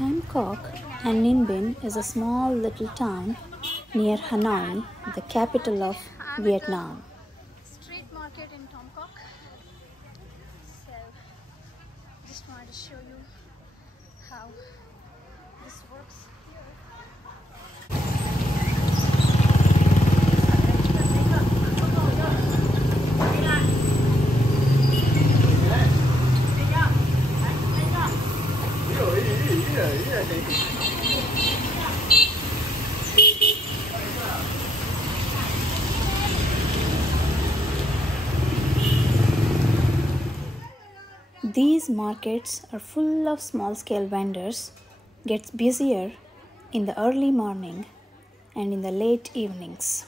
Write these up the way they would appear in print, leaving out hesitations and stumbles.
Tam Coc and Ninh Binh is a small little town near Hanoi, the capital of Vietnam. Street market in Tamcoc. So just wanted to show you how this works here. These markets are full of small-scale vendors, gets busier in the early morning and in the late evenings.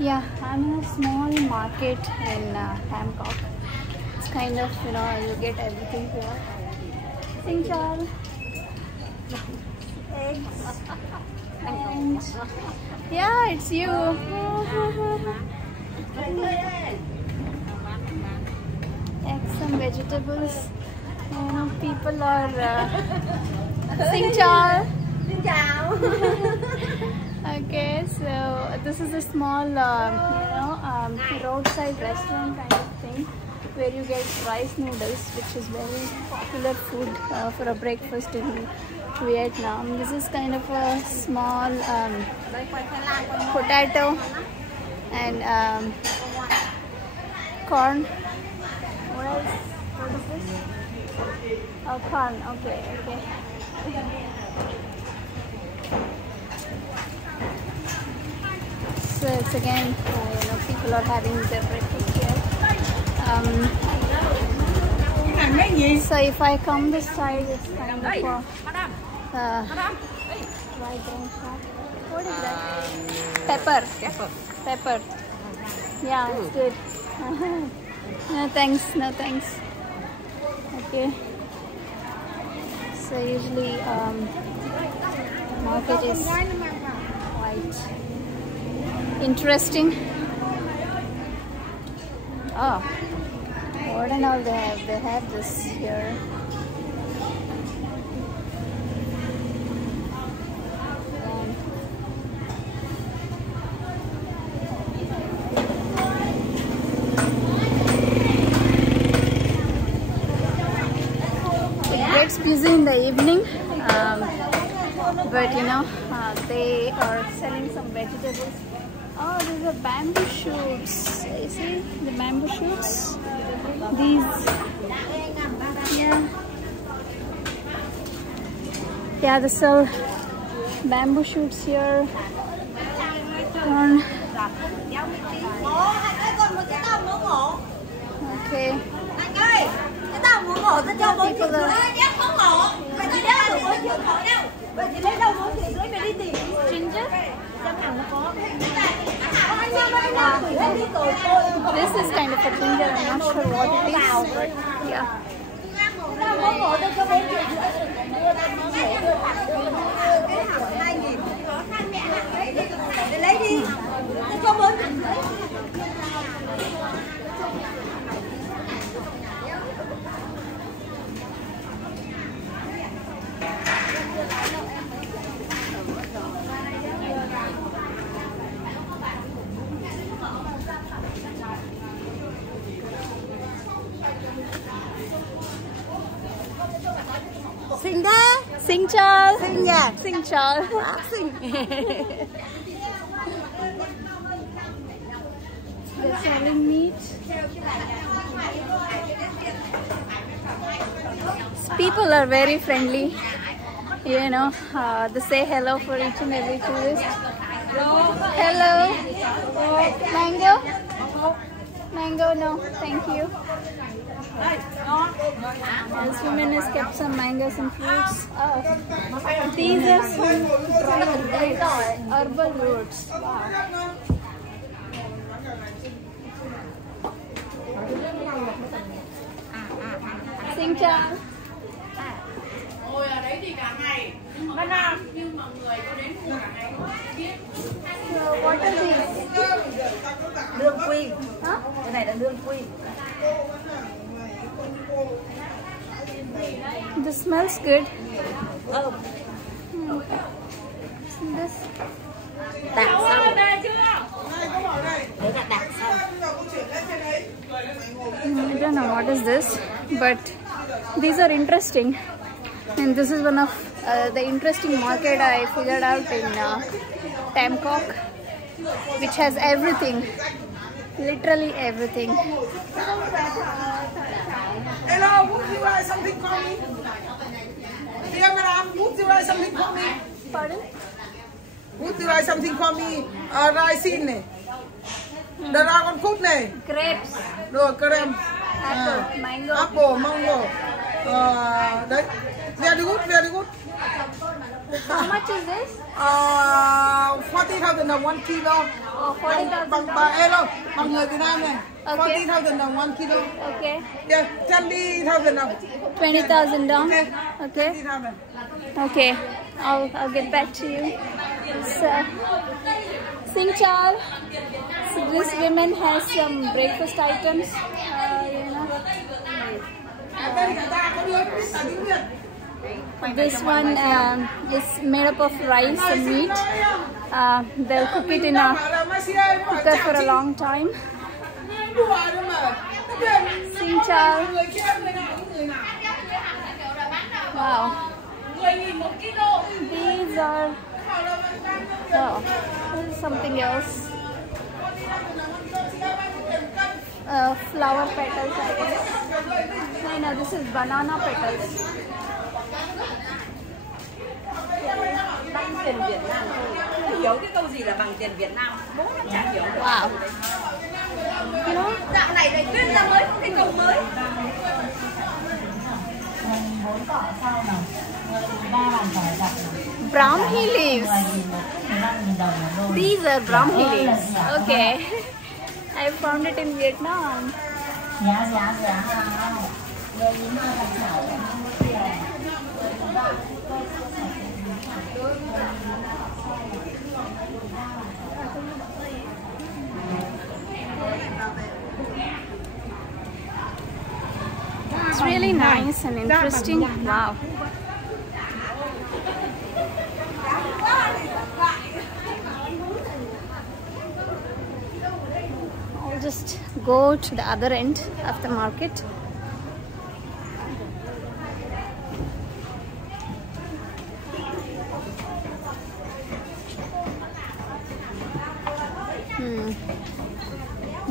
Yeah, I'm in a small market in Tam Coc. It's kind of, you get everything here. Xin chào. Eggs. And yeah, it's you. Eggs and vegetables. People are Xin chào. Xin chào. Okay, so this is a small, roadside restaurant kind of thing where you get rice noodles, which is very popular food for a breakfast in Vietnam. This is kind of a small potato and corn. What else? What is this? Oh, corn. Okay, okay. So it's again, people are having their breakfast here. So if I come this side, it's kind of a what is that? Pepper. Yeah, it's good. No thanks, no thanks. Okay. So usually market is quite interesting. Oh, what and all they have? They have this here. It gets busy in the evening, but they are selling some vegetables. Oh, these are bamboo shoots. You see the bamboo shoots? These, yeah, they sell bamboo shoots here. Okay. Ginger? This is kind of a ginger, I'm not sure what it is, but yeah. Xin thế. Xin chào. Xin nhỉ. Xin chào. Xin. They're selling meat. People are very friendly. They say hello for each and every tourist. Hello. Mango? Mango, no, thank you. This woman has kept some mangoes and fruits. Oh, these are some dried herbal roots. Wow. Xin chào. Ngồi ở đấy thì cả ngày. What are these? Lương quy. Huh? Cái này là lương quy. This smells good. Thơm. This. Đạp xong. Đấy là đạp xong. I don't know what is this, but these are interesting. And this is one of the interesting market I figured out in Tam Coc, which has everything, literally everything. Hello, would you like something for me? Dear madam, would you like something for me? Pardon? Would you like something for me? Rice này. Dragon fruit này. Grapes, Rồi, creme. apple, mango. Apple, mango. Đấy. Very good, very good. How much is this? 40,000 đồng 1 kilo. Oh, 40,000. Bằng người Việt Nam này. Okay. 40,000 đồng 1 kilo. Okay. Yeah, 20,000 đồng. 20,000 dong. Okay. Okay. 20,000. Okay. I'll get back to you. So, Sing Chal. So this woman has some breakfast items. This one is made up of rice and meat. They'll cook it in a cooker for a long time. Sing Chal. Wow. These are this is something else. Flower petals, I guess. No, this is banana petals. Bằng tiền Việt Nam thôi. Không hiểu cái câu gì là bằng tiền Việt Nam. Bố nó chả hiểu. Wow. You know? Dạo này lại tuyên ra mới cái câu mới. Brahmi leaves. These are Brahmi leaves. Okay. I found it in Vietnam. It's really nice and interesting. Wow. I'll just go to the other end of the market.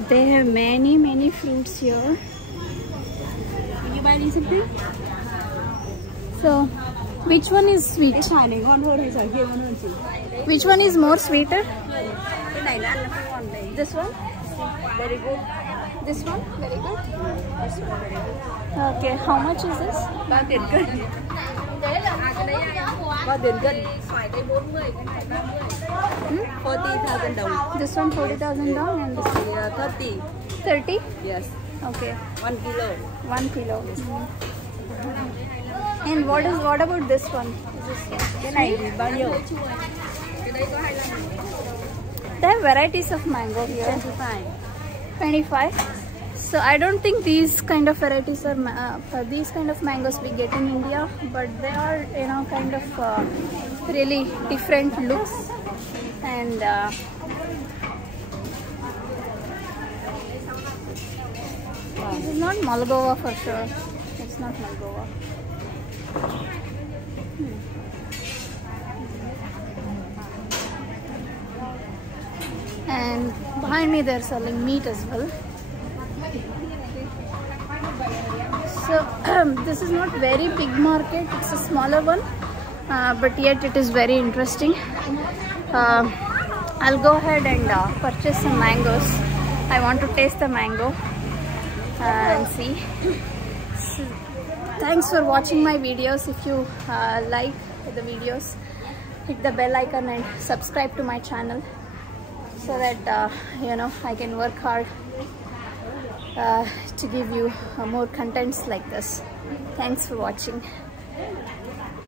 They have many fruits here. Are you buying something? So, which one is sweet? Which one is more sweeter? This one? Very good. This one? Very good. This one very good. Okay, how much is this? 3 tiền cân. 3 tiền cân. Xoài đây 40, cái này 30. 40,000 đồng. This one 40,000 dong and this 30. 30? Yes. Okay. 1 kilo. 1 kilo. And what about this one? Cái này thì bao nhiêu? Cái đấy có 25. There are varieties of mango here. 25. So I don't think these kind of varieties are these kind of mangoes we get in India, but they are, you know, kind of really different looks and this is not Malgova for sure. It's not Malgova. And behind me they're selling meat as well. So this is not very big market, it's a smaller one, but yet it is very interesting. I'll go ahead and purchase some mangoes. I want to taste the mango and see. So, thanks for watching my videos. If you like the videos, hit the bell icon and subscribe to my channel, so that you know, I can work hard to give you more contents like this. Thanks for watching.